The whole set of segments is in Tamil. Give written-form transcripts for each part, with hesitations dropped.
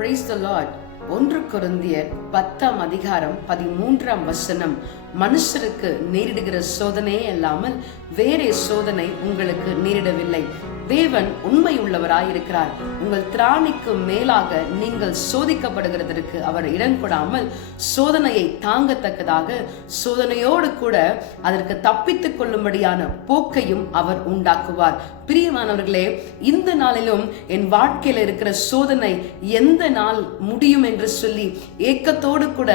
Praise the Lord. 1 கொரிந்தியர் 10:13 மனுஷருக்கு நேரிடுகிற சோதனையே அல்லாமல் வேறே சோதனை உங்களுக்கு நேரிடவில்லை. தேவன் உண்மை உள்ளவராயிருக்கிறார். உங்கள் திராணிக்கு மேலாக நீங்கள் சோதிக்கப்படுகிறதற்கு அவர் இடம் கொடாமல் சோதனையை தாங்கத்தக்கதாக சோதனையோடு கூட அதற்கு தப்பித்துக் கொள்ளும்படியான போக்கையும் அவர் உண்டாக்குவார். பிரியமானவர்களே, இந்த நாளிலும் என் வாழ்க்கையில இருக்கிற சோதனை எந்த நாள் முடியும் என்று சொல்லி ஏக்கத்தோடு கூட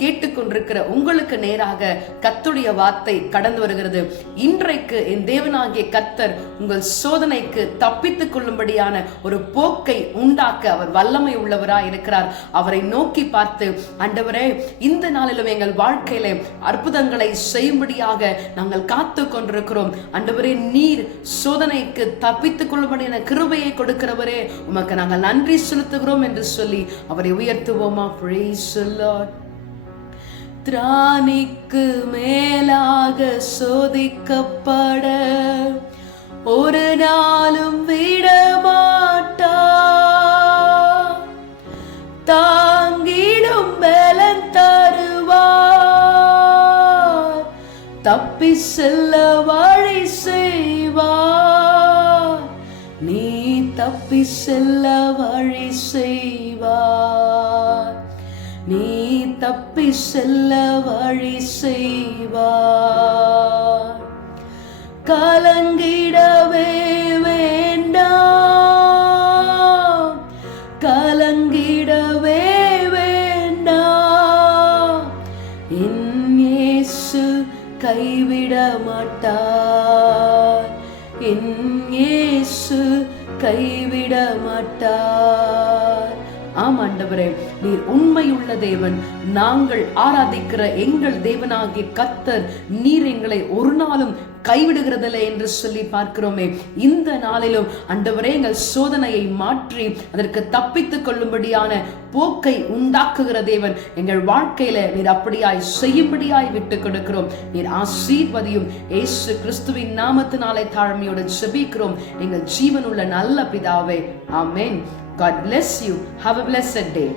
கேட்டுக்கொண்டிருக்கிற உங்களுக்கு நேராக கர்த்தருடைய வார்த்தை கடந்து வருகிறது. இன்றைக்கு என் தேவனாகிய கர்த்தர் உங்கள் சோதனைக்கு தப்பித்துக் கொள்ளும்படியான ஒரு போக்கை உண்டாக்க அவர் வல்லமை உள்ளவராய் இருக்கிறார். அவரை நோக்கி பார்த்து, ஆண்டவரே, இந்த நாளிலும் எங்கள் வாழ்க்கையில அற்புதங்களை செய்யும்படியாக நாங்கள் காத்து கொண்டிருக்கிறோம். ஆண்டவரே, நீர் சோதனைக்கு தப்பித்துக் கொள்ளும்படியான கிருபையை கொடுக்கிறவரே, உமக்கு நாங்கள் நன்றி செலுத்துகிறோம் என்று சொல்லி அவரை உயர்த்துவோமா? Praise the Lord. திராணிக்கு மேலாக சோதிக்கப்பட ஒரு நாளும் விடமாட்டார். தாங்கிடும் பலன் தருவார். தப்பி செல்ல வழி செய்வார். நீ தப்பி செல்ல வழி செய்வார். நீ தப்பி செல்ல வழி செய்வார். கலங்கிடவே வேண்டாம். கலங்கிடவே வேண்டாம். என் இயேசு கைவிட மாட்டார். என் இயேசு கைவிட மாட்டார். ஆம் ஆண்டவரே, நீர் உண்மையுள்ள தேவன். நாங்கள் ஆராதிக்கிற எங்கள் தேவனாகிய கர்த்தர் நீர் எங்களை ஒரு நாளும் கைவிடுகிறதில்லை என்று சொல்லி பார்க்கிறோமே. இந்த நாளிலும் ஆண்டவரே, எங்கள் சோதனையை மாற்றி அதற்கு தப்பித்துக் கொள்ளும்படியான போக்கை உண்டாக்குகிற தேவன் எங்கள் வாழ்க்கையில நீர் அப்படியாய் செய்யும்படியாய் விட்டுக் கொடுக்கிறோம். நீர் ஆசீர்வதியும். இயேசு கிறிஸ்துவின் நாமத்தினாலே தாழ்மையோடு ஜெபிக்கிறோம் எங்கள் ஜீவனுள்ள நல்ல பிதாவே. ஆமென். God bless you. Have a blessed day.